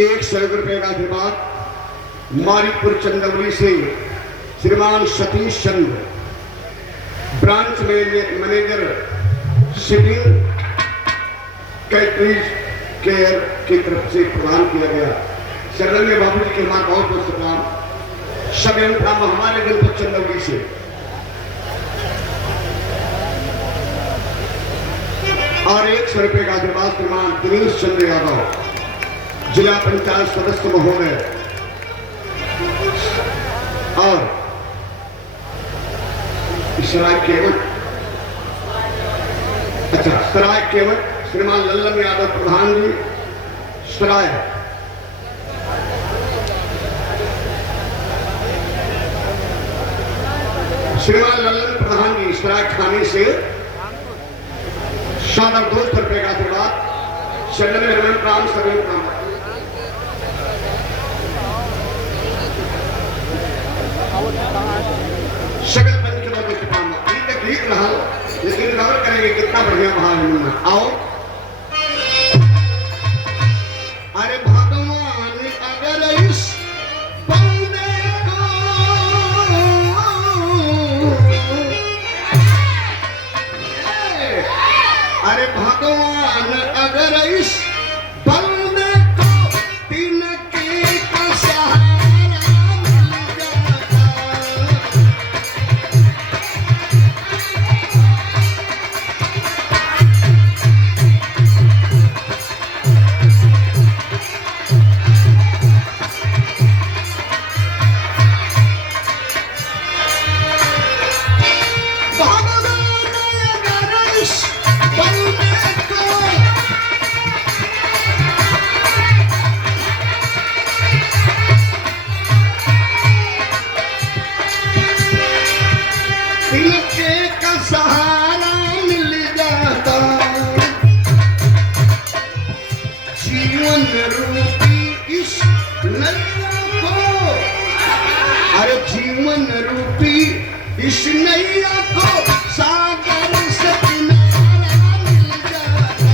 ₹100 का आशीर्वाद मारीपुर चंदौली से श्रीमान Satish Chandra branch manager shipping कैटरीज care की तरफ से प्रदान किया गया। शरण में बाबू जी के हमारा बहुत बहुत सलाम। सभी हमारे जनपद चंदौली से और ₹100 का आशीर्वाद श्रीमान दिनेश चंद्र यादव जिला पंचायत सदस्य महोदय और सराय केवट श्रीमान लल्लन यादव प्रधान जी सराय श्रीमान लल्लन प्रधान जी सराय खाने से शानदार ₹200 का आशीर्वाद शरण में रमन राम सभी राम शकल पंच के लोग ठीक रहा लेकिन गौर करेंगे कितना बढ़िया भाव आओ। अरे भगवान अगर इस बंदे को अरे भगवान अगर इस बंदे को तिनके का सहारा मिल जाता जीवन रूपी इस नैया को सागर से किनारा मिल जाता।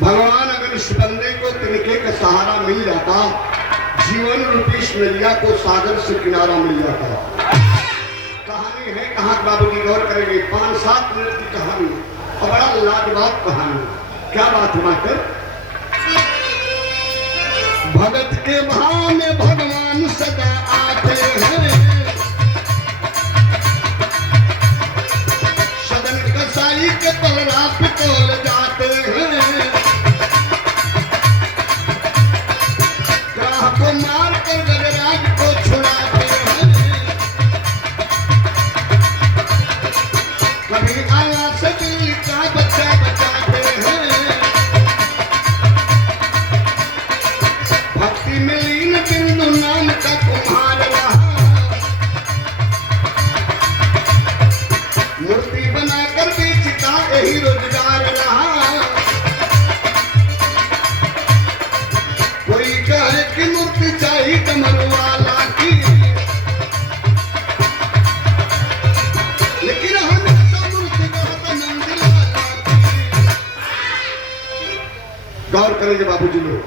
भगवान अगर इस बंदे को तिनके का सहारा मिल जाता जीवन रूपी इस नैया को सागर से किनारा मिल जाता। कहानी है कहाँ बाबू जी गौर करेंगे 5-7 मिनट की कहानी और बड़ा लाजवाब कहानी। क्या बात है मास्टर? भगत के भाव में भगवान सदा आते हैं सदन कसाई के पलड़ा पे तोल जाते हैं को मार कर गजराज को छुड़ाते हैं कभी आया से दिल का बच्चा बचाते हैं भक्ति में लीन बिंदु नाम का कुम्हार रहा मूर्ति बनाकर बेचता यही रोजगार रहा। कोई कहे कि मूर्ति चाहिए कमर वाला की लेकिन हमेशा मूर्ति मंदिर वाला की। गौर करेंगे बाबू जी लोग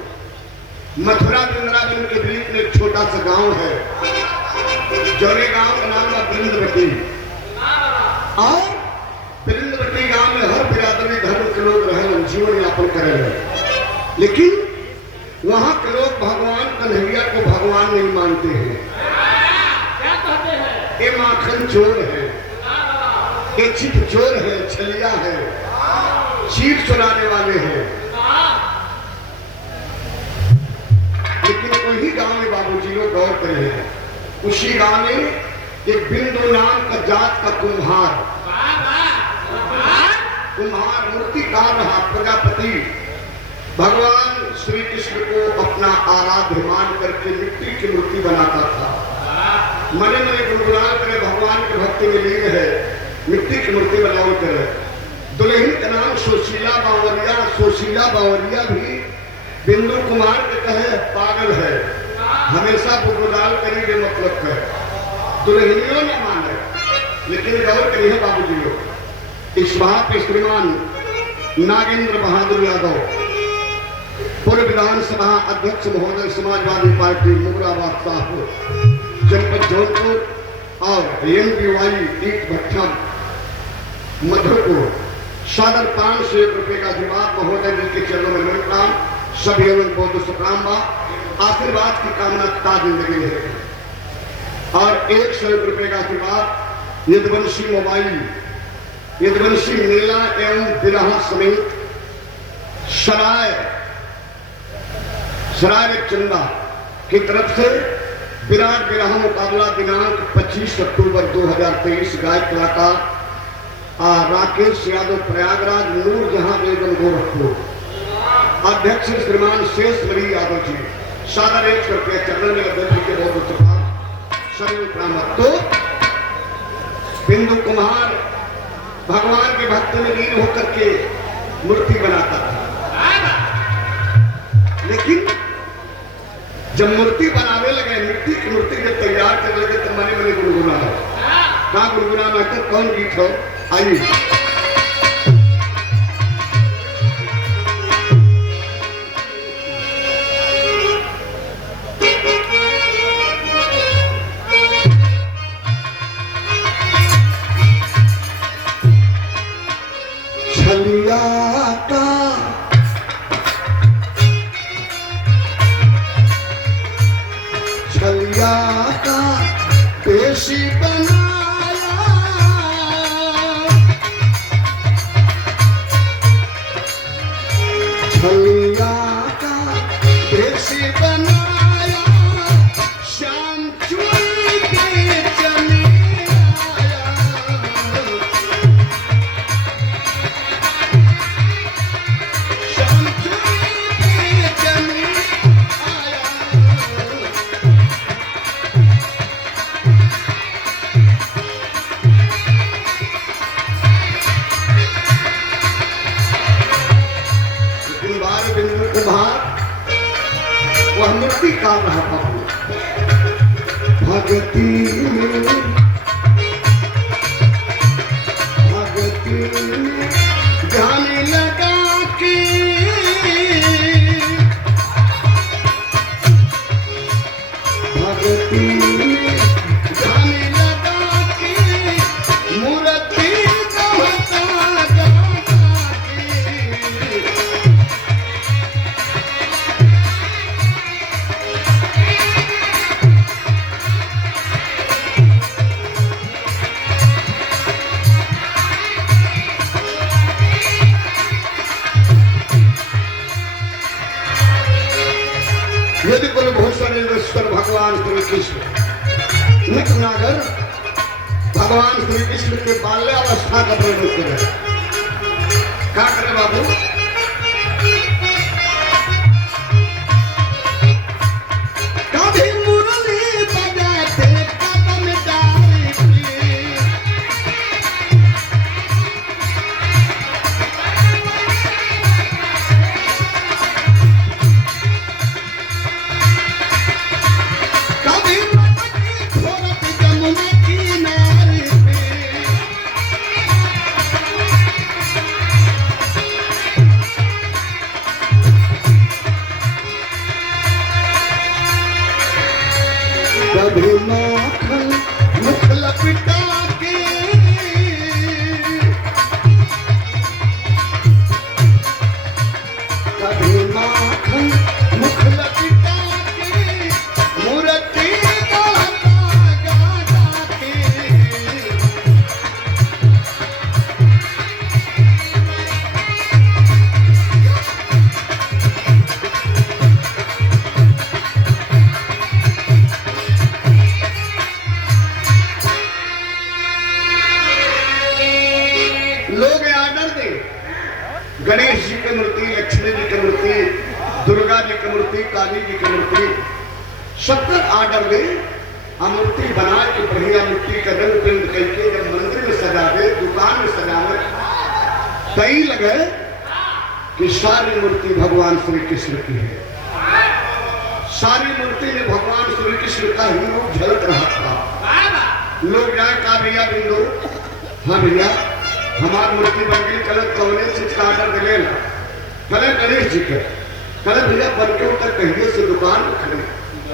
मथुरा वृंदावन के बीच में एक छोटा सा गांव है जौने गांव का नाम है वृंदवती और वृंदवती गांव में हर बिरादरी धर्म के लोग रहे जीवन यापन करे लेकिन वहां के लोग भगवान कन्हैया को भगवान नहीं मानते हैं। क्या कहते हैं? ये माखन चोर है ये चिप चोर है छलिया है चीप चुराने वाले हैं। लेकिन वही गांव में बाबूजी लोग गौर करे हैं उसी गांव में एक बिंदु नाम का जात का कुम्हार मूर्तिकार रहा प्रजापति भगवान श्री कृष्ण को अपना आराध्य मान करके मिट्टी की मूर्ति बनाता था। मने मने गुणगुना करे भगवान की भक्ति में लीन है मिट्टी की मूर्ति बनाओ करे। दुल्हन का नाम सुशीला बावरिया भी बिंदु कुमार के कहे पागल है, हमेशा बुगुदाल करेंगे मतलब है, दुल्हनियों न माने। लेकिन गौर करिए बाबूजी लोग, इस बात पे श्रीमान नागेंद्र बहादुर यादव पूर्व विधानसभा अध्यक्ष महोदय समाजवादी पार्टी मुगराबाद साहब जनपद जौनपुर और एमपीवाई ईट भट्टा मधुपुर सादर 501 रुपये का आशीर्वाद महोदय जिनके चरणों में प्रणाम, सभी एवं बौद्ध सुप्राम आशीर्वाद की कामना ता जिंदगी है। और 100 रुपये का आशीर्वाद यदुवंशी मोबाइल, यदुवंशी मेला एवं विरहा समेत सराय चंदा की तरफ से विराट विरहा मुकाबला दिनांक 25 अक्टूबर 2023 गायक कलाकार राकेश यादव प्रयागराज, नूर जहां बेगम गोरखपुर, अध्यक्ष श्रीमान शेष मरी यादव जी, सादर 100 रुपये चरण में अध्यक्ष के बहुत सभी प्रामत। तो बिंदु कुमार भगवान के भक्ति में लीन होकर के मूर्ति बनाता था, लेकिन जब मूर्ति बनाने लगे, मिट्टी की मूर्ति जब तैयार कर लगे तो मने मने गुनगुना है। कहाँ गुनगुना में कौन गीत हो? आइए पेशी बनाया, छलिया का पेशी बनाया, शाम चुनी के चले आया, शाम चुनी के चले आया। वह मूर्ति का रहा बाबू भगती ध्यान लगा के, भगती ध्यान लगा के मूर्ति यदि कुलभूषण ईश्वर भगवान श्री कृष्ण निकनागर भगवान श्री कृष्ण के बाल्यावस्था का वर्णन करे, क्या करे बाबू? कभी मुरली बजाते कदम डाली, कभी माखन मुख लपिटा के, कभी माखन मुख लपिटा के मूर्ति गाता गाता के, लोग आर्डर दे गणेश जी की मूर्ति, लक्ष्मी जी की मूर्ति, दुर्गा जी की मूर्ति, काली जी की मूर्ति, सबका आर्डर दे। हम मूर्ति बना के बढ़िया मिट्टी का रंग पेंट करके जब मंदिर में सजावे, दुकान में सजावे, कई लगे कि सारी मूर्ति भगवान श्री कृष्ण की है। सारी मूर्ति में भगवान श्री कृष्ण का ही रूप झलक रहा था। लोग जाए कहा भैया बिंदु, हाँ भैया हमारी मूर्ति बन गई, कल कौने चीज का ऑर्डर दे लेना, कल गणेश जी के, कल भैया बन के उतर कहिए से दुकान खड़े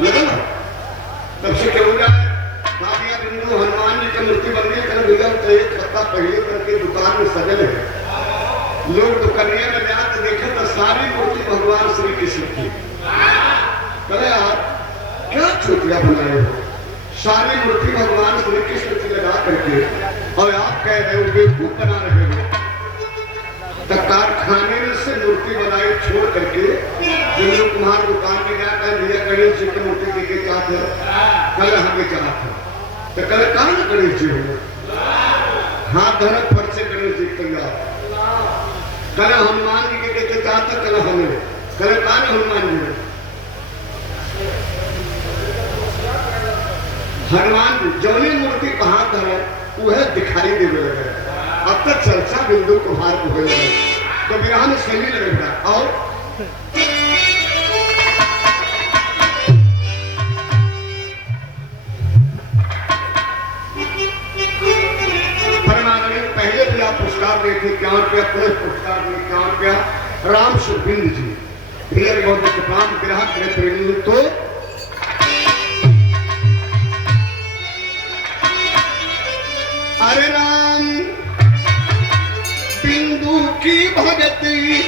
लगा ना। तब से क्या हो जाए कहा भैया बिंदु हनुमान जी की मूर्ति बन गई, कल भैया उतर एक हफ्ता पहले करके दुकान में सजल है। लोग दुकानिया में जाकर देखे तो सारी मूर्ति भगवान श्री कृष्ण की। कहे आप क्या चुटिया बनाए हो, सारी मूर्ति भगवान श्री कृष्ण की लगा करके और आप कह रहे हो बेवकूफ बना रहे हो। तो कारखाने से मूर्ति बनाई छोड़ करके बिंदु कुमार दुकान में गया, कहा भैया गणेश जी की मूर्ति देखे क्या थे, कल हमें चला था। तो कल कहा ना गणेश जी हो, हाथ धरक फट से गणेश जी तैयार। कल हनुमान जी के देखे क्या था, कल हमें कल कहा ना हनुमान जी, हनुमान जी जौने मूर्ति कहाँ धरे वह दिखाई देने लगे। अब तक चर्चा बिंदु कुमार को हो लगे तो विराह में सही लगे था। और परमानंद पहले भी आप पुरस्कार देखे, क्या रुपया पुलिस पुरस्कार दिए, क्या रुपया राम सुबिंद जी फिर बहुत तमाम ग्राहक ने प्रेमी। तो अरे राम बिंदु की भगती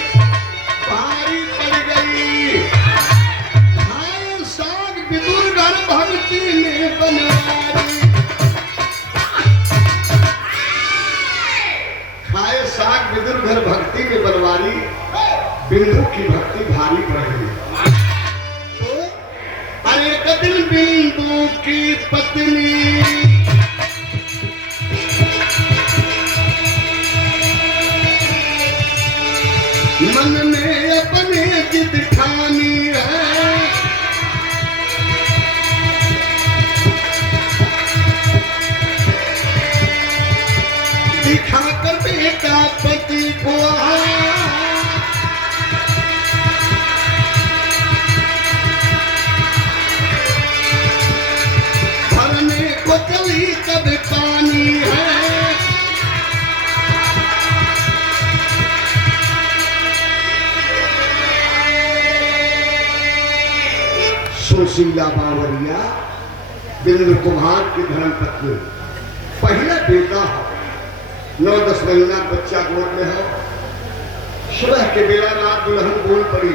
भारी पड़ गई, खाए साग विदुर घर भक्ति में बनवारी, खाए साग विदुर घर भक्ति में बनवारी, बिंदु की भक्ति भारी पड़ गई। तो अरे कदिल बिंदु की पत्नी मन में अपने जिद ठानी है, दिखाकर बेटा पति को भरने को चली कब पानी है। सुशीला बावरिया बिंदु कुमार की धर्मपत्नी, पहला बेटा है, 9-10 महीना बच्चा गोद में है। सुबह के बेला रात दुल्हन बोल पड़ी,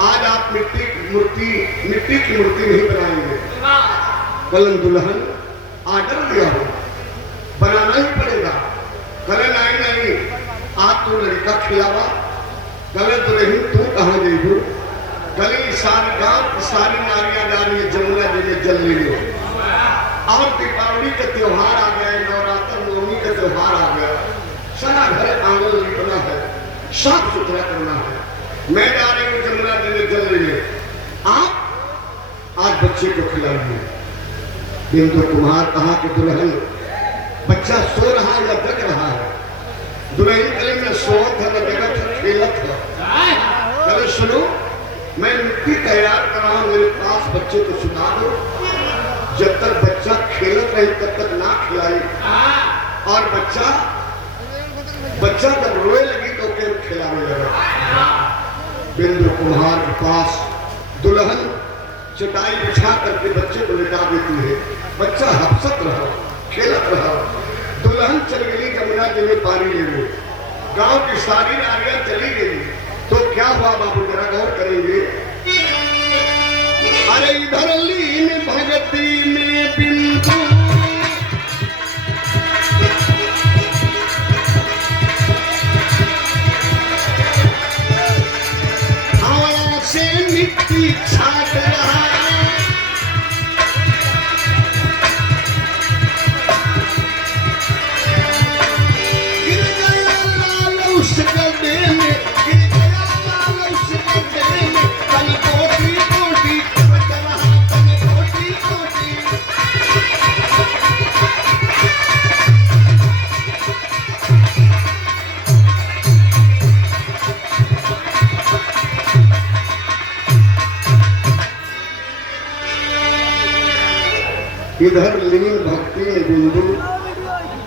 आज आप मिट्टी की मूर्ति नहीं बनाएंगे, कल दुल्हन आर्डर दिया हो बनाना ही पड़ेगा। कल नहीं आज तू लड़का खिलावा, कल दुल्हन तू कहाँ गई हो, गली सारी गांव की सारी नारियां जा रही है जमुना जी में जल लेने। और दीपावली का त्योहार आ गया, नवरात्र नवमी का त्योहार आ गया, सारा घर आंगन लिपना है, साफ सुथरा करना है। मैं जा रही हूँ जमुना जी में जल लेने, आप आज बच्चे को खिलाइए। बिंदु कुमार कहा कि दुल्हन बच्चा सो रहा है या जग रहा है, दुल्हन गले में सोत है न जगत है खेलत है। चलो सुनो, मैं मिट्टी तैयार कर रहा हूं, मेरे पास बच्चे को सुना दो, जब तक बच्चा खेलत रहे तब तक ना खिलाई, और बच्चा जब रोए लगी तो फिर खिलाने लगा। बिंदु कुमार के पास दुल्हन चटाई बिछा करके बच्चे को लिटा देती है, बच्चा हफ्सत रहा खेलत रहा। दुल्हन चल गई जमुना जी में पानी लेने, गांव की सारी नारियां चली गई। तो क्या हुआ बाबू जरा गौर करेंगे। अरे इधर लीन भगती में बिंदु हवा से मिट्टी छाट रहा, गिर गया लाल उस गड्ढे में, इधर लीन भक्ति में बिंदु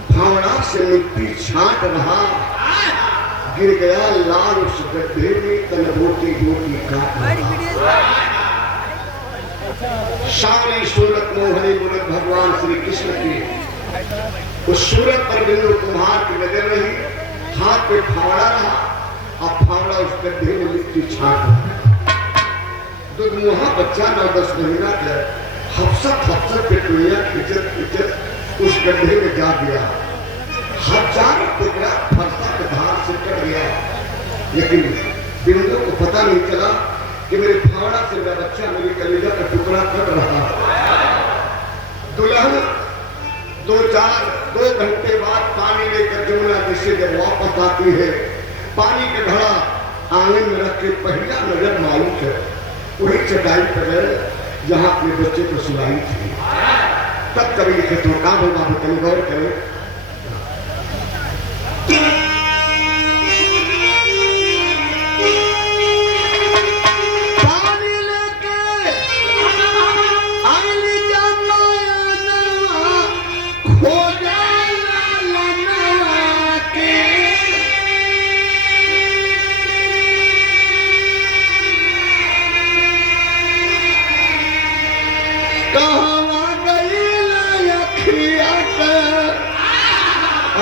फावड़ा से मिट्टी छाट रहा, गिर गया लाल उस गड्ढे में तन रोटी रोटी काट रहा। सारी सूरत मोहनी मूरत भगवान श्री कृष्ण की उस सूरत पर बिंदु कुम्हार की नजर रही, हाथ पे फावड़ा रहा और फावड़ा उस गड्ढे में मिट्टी छाट रहा। दुधमुहा बच्चा 9-10 महीना का हफ्सत पेटुइया खिचत उस गड्ढे में जा गया। हजारों टुकड़ा फरसा के धार से कट गया, लेकिन बिंदु को पता नहीं चला कि मेरे फावड़ा से मेरा बच्चा मेरे कलेजा का टुकड़ा कट रहा। दुल्हन 2 घंटे बाद पानी लेकर जमुना जी से जब वापस आती है, पानी का घड़ा आंगन में रख के पहला नजर मालूम है वही चटाई पर गए जहां अपने बच्चे को सुलाई थी। तब कभी लिखे तो काम होगा, कभी गौर करें।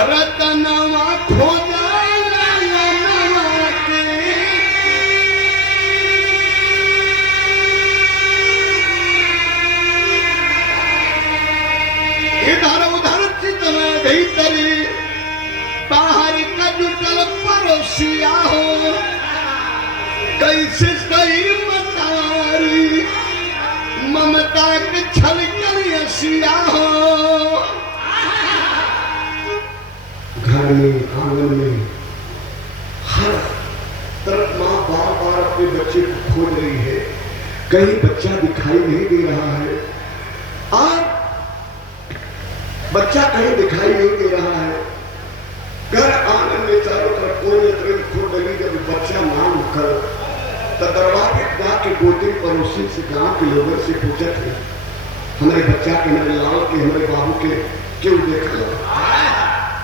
रतनवा खोजा के इधर उधर चितन भीतरी बाहर का जुटल पड़ोसिया हो, कैसे सही मतारी ममता के छलकल असिया हो। घर में आंगन में हर तरफ माँ बार बार अपने बच्चे को खोज रही है, कहीं बच्चा दिखाई नहीं दे रहा है और बच्चा कहीं दिखाई नहीं दे रहा है। घर आंगन में चारों तरफ कोई तरह खोज लगी। जब बच्चा मांग कर तो दरवाजे जाके गोते पड़ोसी से गांव के लोगों से पूछे थे, हमारे बच्चा के मेरे लाल के हमारे बाबू के क्यों देख लो।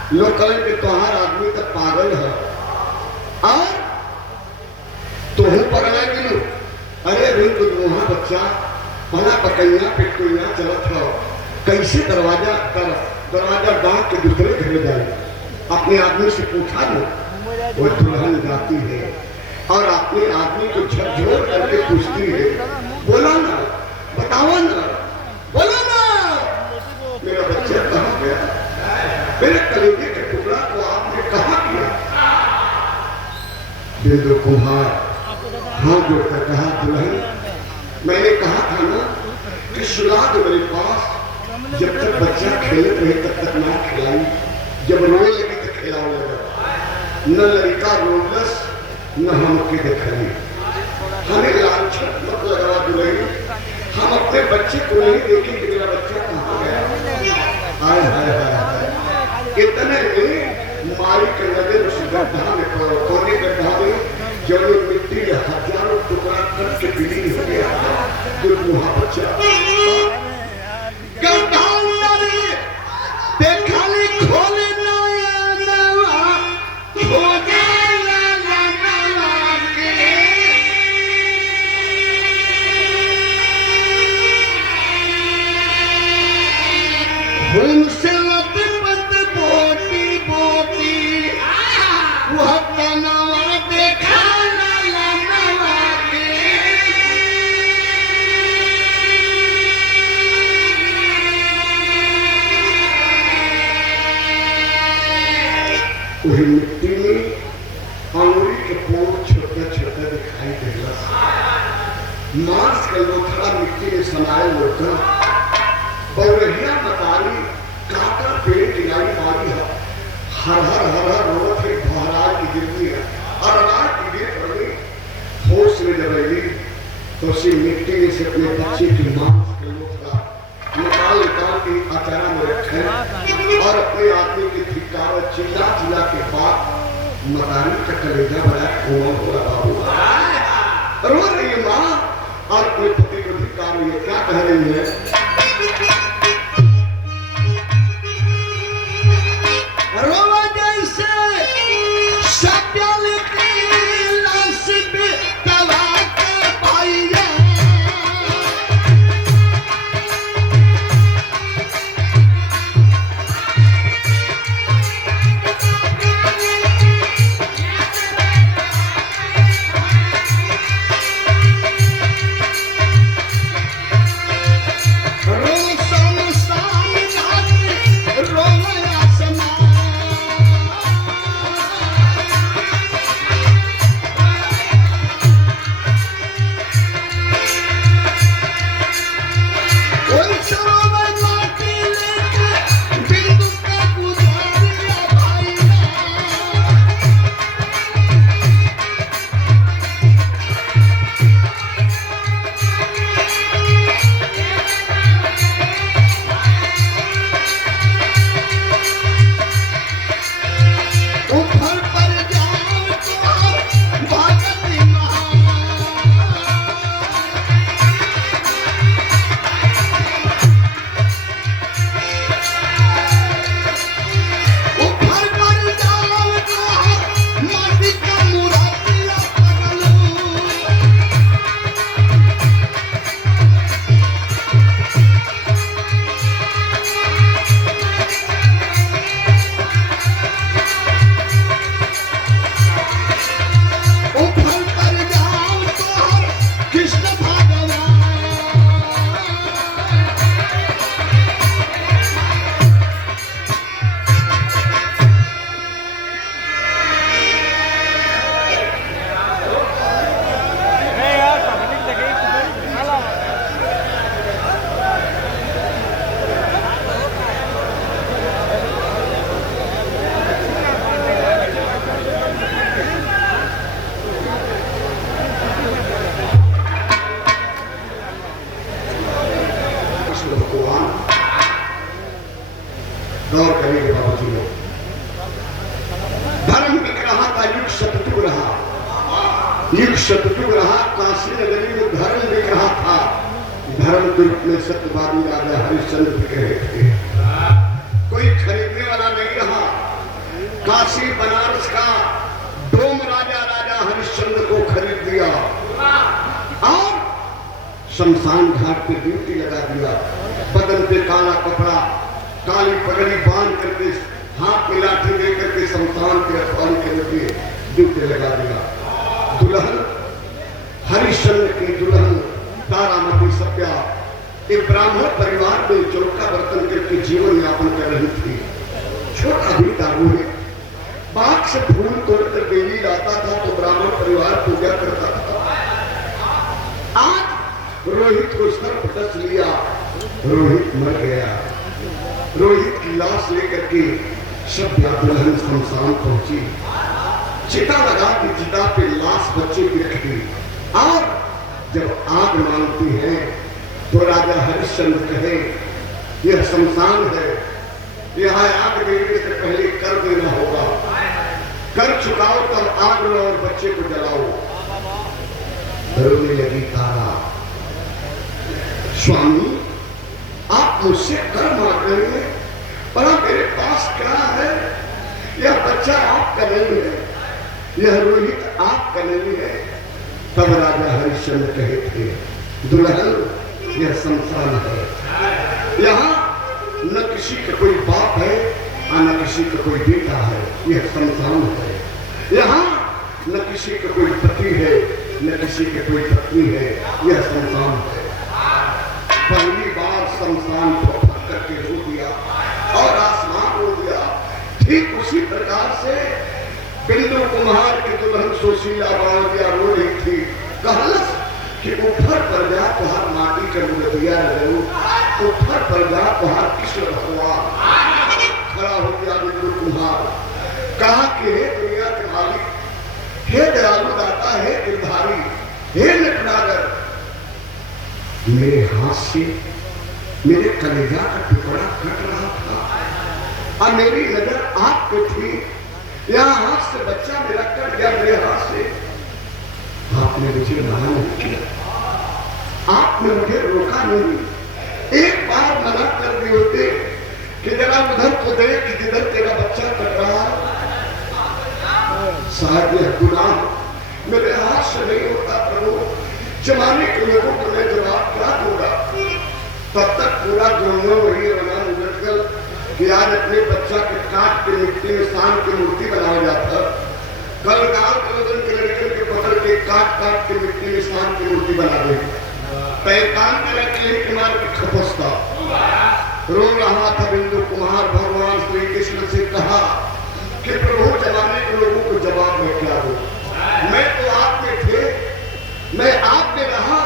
लोग कहें कि तुम्हार आदमी तक पागल है और तुम पकड़ा गिलू। अरे भाई तो वहां बच्चा बना पकैया पिटकुइया चलत हो, कैसे दरवाजा डांक के दूसरे घर में जाए। अपने आदमी से पूछा लो, वो दुल्हन जाती है और अपने आदमी को झकझोर करके पूछती है, बोला ना, बताओ ना, बोला ना मेरा बच्चा कहाँ गया, मेरे कलेजे के टुकड़ा को आपने कहा किया। बिंदु कुम्हार हाथ जोड़कर कहा, दुल्हन मैंने कहा था ना कि सुला दो मेरे पास, जब तक बच्चा खेले रहे तब तक ना खिलाई, जब रोने लगी तो खिलाओ लगा। न लड़का रोलस न हमके देखली, हमें लालच मत लगा दुल्हन, हम अपने बच्चे को नहीं देखेंगे मेरा बच्चा कहाँ गया। हाय हाय हाय, इतने में मारी के नजर उस गड्ढा में कोने गड्ढा में जब मिट्टी हजारों टुकड़ा करके बिली हो गया। दुल्हा बच्चा गड्ढा देखा खोले उनसे लपट बोटी बोटी वह तनवा देखा नवा के। वही मिट्टी में अंगुली के पोर छोटे छोटे दिखाई देगा। मांस का लोथड़ा मिट्टी में समाये लोथड़ा बौरहिया मतारी काका पेड़ गिराई मारी है, हर हर हर हर रोड है महाराज की गिरती है और रात की गिर पड़ी। होश में जब आई तो उसी मिट्टी में से अपने बच्चे की मांस का लोथड़ा निकाल के अचारा में रखे और अपने आदमी की धिक्कार चिल्ला चिल्ला के बाद मतारी का कलेजा बड़ा कोमल हो रहा बाबू। रो रही है माँ और अपने पति को धिक्कार रही है, क्या कह रही है। गौर करेंगे बाबा जी लोग। धर्म बिक रहा था, युग सतयुग रहा, युग सतयुग रहा। काशी नगरी में धर्म बिक रहा था। धर्म के रूप में सत्यवादी राजा हरिश्चंद्र बिक रहे थे। कोई खरीदने वाला नहीं रहा। काशी बनारस का डोम राजा राजा हरिश्चंद्र को खरीद लिया और शमशान घाट पे ड्यूटी लगा दिया। बदन पे काला कपड़ा, काली पगड़ी बांध करके, हाथ में लाठी दे करके शमशान के रखवाली के लिए ड्यूटी लगा दिया। दुल्हन हरिश्चंद्र की दुल्हन तारामती सत्या एक ब्राह्मण परिवार में चौका बर्तन करके जीवन यापन कर रही थी। छोटा भी दारू है, बाग से फूल तोड़कर देवी लाता था तो ब्राह्मण परिवार पूजा करता था। आज रोहित को सर्प डस लिया, रोहित मर गया। रोहित की लाश लेकर के सत्या दुल्हन शमशान पहुंची। चिता लगा के चिता पे लाश बच्चे की रख दी और जब आग मांगती है तो राजा हरिश्चंद्र कहे यह शमशान है, यहाँ आग देने से पहले कर देना होगा, कर चुकाओ तब आग लो और बच्चे को जलाओ। रोने लगी तारा, स्वामी आप मुझसे कर मांग रहे हैं, पर मेरे पास क्या है? यह बच्चा आपका नहीं है, यह रोहित आपका नहीं है। तब राजा हरिश्चंद्र कहे थे दुल्हन यह शमशान है, यहाँ न किसी का कोई बाप है और न किसी का कोई बेटा है, यह शमशान है। यहाँ न किसी का कोई पति है न किसी की कोई पत्नी है, यह शमशान है। पहली बार शमशान को फट करके रो दिया और आसमान रो दिया। ठीक उसी प्रकार से बिंदु कुम्हार की दुल्हन सुशीला बावरिया रो रही थी। कहलस कि ऊपर पर जा तुहार माटी का मुरतिया रहो, ऊपर पर जा तुहार कृष्ण भगवान। खड़ा हो गया बिंदु कुम्हार, कहा कि हे दुनिया के मालिक, हे दयालु दाता, हे गिरधारी, हे नटनागर, मेरे हाथ से मेरे कलेजा का टुकड़ा कट रहा था और मेरी नजर आप पे थी। यहाँ हाथ से बच्चा मेरा कट गया, मेरे हाथ से। आपने मुझे मना नहीं किया, आपने मुझे रोका नहीं। एक बार मना कर दिए होते कि जरा उधर को देख जिधर तेरा बच्चा कट रहा है, शायद यह गुनाह मेरे हाथ से नहीं होता। प्रभु जमाने के लोगों को मैं जवाब क्या दूंगा? तब तक पूरा गांव वही बना मुगल कि आज अपने बच्चा के काट के मिट्टी में शाम की मूर्ति बनाया जाता। कल गांव के लोगों के लड़के के पकड़ के काट काट के मिट्टी में शाम की मूर्ति बना दे। पैकान का लड़के के मार के खपसता रो रहा था बिंदु कुम्हार। भगवान श्री कृष्ण से कहा कि प्रभु जमाने के लोगों को जवाब मैं क्या दूं? मैं तो आप में थे, मैं आप में रहा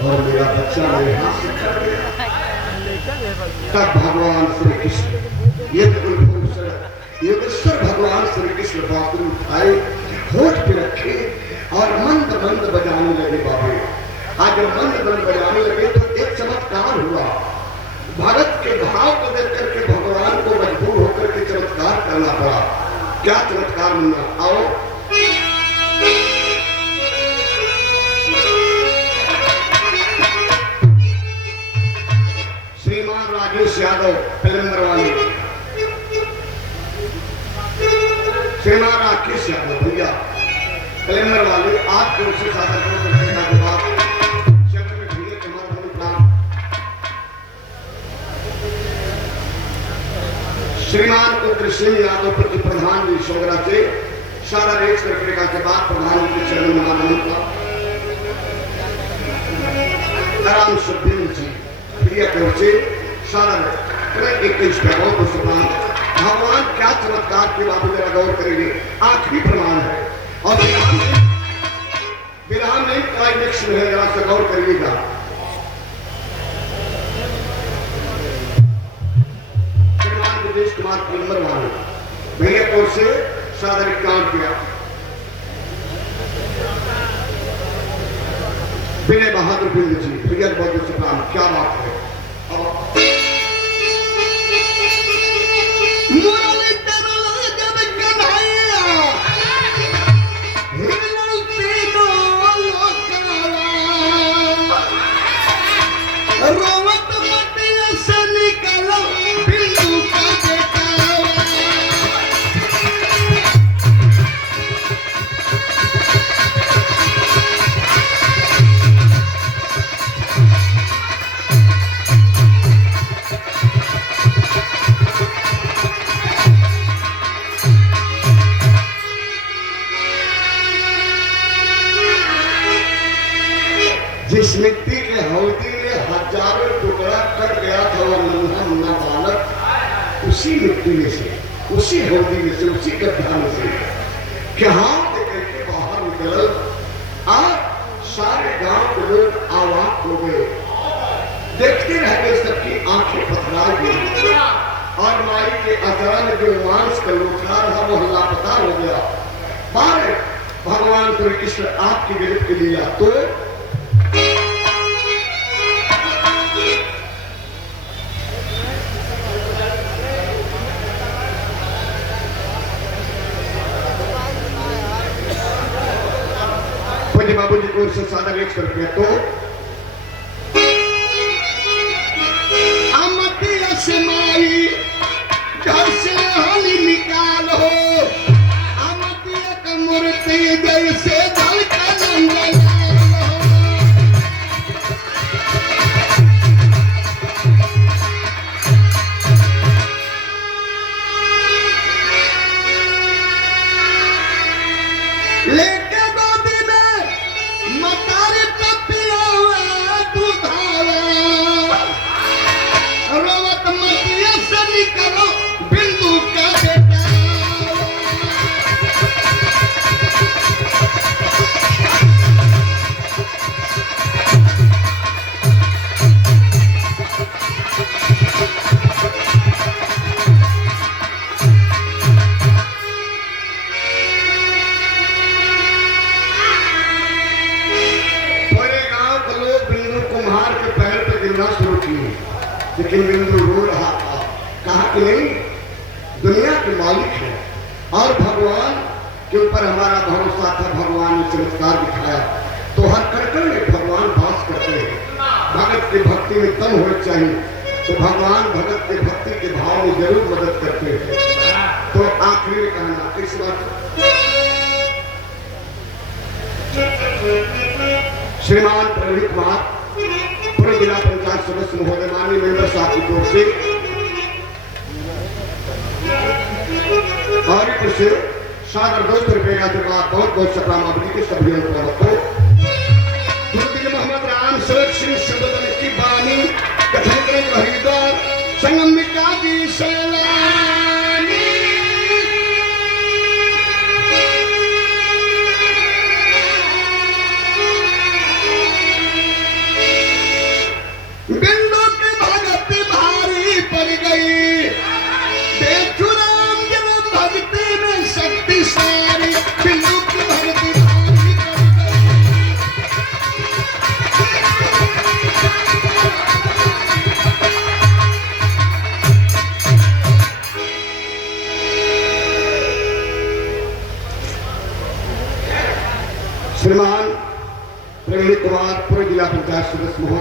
और मेरा बच्चा मेरे हाथ से कट गया। तब भगवान श्री कृष्ण योगेश्वर भगवान श्री कृष्ण बांसुरी उठाए, होठ पे रखे और मंद मंद बजाने लगे। बाबे आज जब मंद मंद बजाने लगे तो एक चमत्कार हुआ। भरत के भाव को देख करके भगवान को मजबूर होकर के चमत्कार करना पड़ा। क्या चमत्कार मिलना? आओ श्रीमान राजेश यादव फिल्मर वाले, श्रीमान राकेश यादव भैया फिल्मर वाले, आपके उसी साधन के बाद चंद्र में भैया के नाम श्रीमान पुत्र सिंह यादव प्रति प्रधान जी सोगरा से सारा रेस प्रक्रिया के बाद प्रधानमंत्री चरण महाराज का आराम सुखदेव जी प्रिय से सारा 21 को सुनाम। भगवान क्या चमत्कार के बाबू जरा गौर करेंगे, आखिरी प्रमाण है और विधान नहीं क्लाइमेक्स में है, जरा से गौर करिएगा। श्रीमान विदेश कुमार फिल्मर वाले भैया की ओर से सादर काम किया। विनय बहादुर बिंद जी भैया बहुत सलाम, क्या बात है। जिस मिट्टी के हौदी में हजारों टुकड़ा कट गया था वह नन्हा मुन्ना बालक, उसी मिट्टी में से, उसी हौदी में से, उसी गड्ढा में से हाथ देकर के बाहर निकल और सारे गांव के लोग आवाज हो गए, देखते रह गए, सबकी आंखें पथरा गई और माई के अचरा में जो मांस का लोथड़ा रहा वो लापता हो गया। बारे भगवान श्री कृष्ण आपकी गिरफ्त के लिया तो बाबू जी को सादा 100 रुपया तो अमतिया से माई घर से होली निकालो, अमतिया का मूर्ति जैसे जल का जंगल लेके गोदी में मतारी पपिया दूधावा, रोवत मतिया से निकलो बिंदु का बेटा। शुरू की लेकिन बिंदु रो रहा था, कहा कि नहीं, दुनिया के मालिक है और भगवान के ऊपर हमारा भरोसा था, भगवान ने चमत्कार दिखाया तो हर कड़कड़ में भगवान वास करते हैं। भगत की भक्ति में तन होनी चाहिए तो भगवान भगत के भक्ति के भाव में जरूर मदद करते हैं। तो आखिरी में कहना इस बात श्रीमान प्रवीण कुमार पूरे जिला पंचायत सदस्य महोदय माननीय मेंबर साहब की ओर से और से सादर 200 रुपए का आशीर्वाद बहुत बहुत सलाम के सभी को मोहम्मद राम सेवक सिंह सुबोधन की बानी कथन हरिद्वार संगमिका जी सैलानी बिंदु की भगत भारी पड़ गई, देखो राम जब भक्ति में शक्ति सारी, बिंदु की भक्ति भारी पड़ गई। श्रीमान प्रवीण कुमार पूर्व जिला पंचायत सदस्य महोदय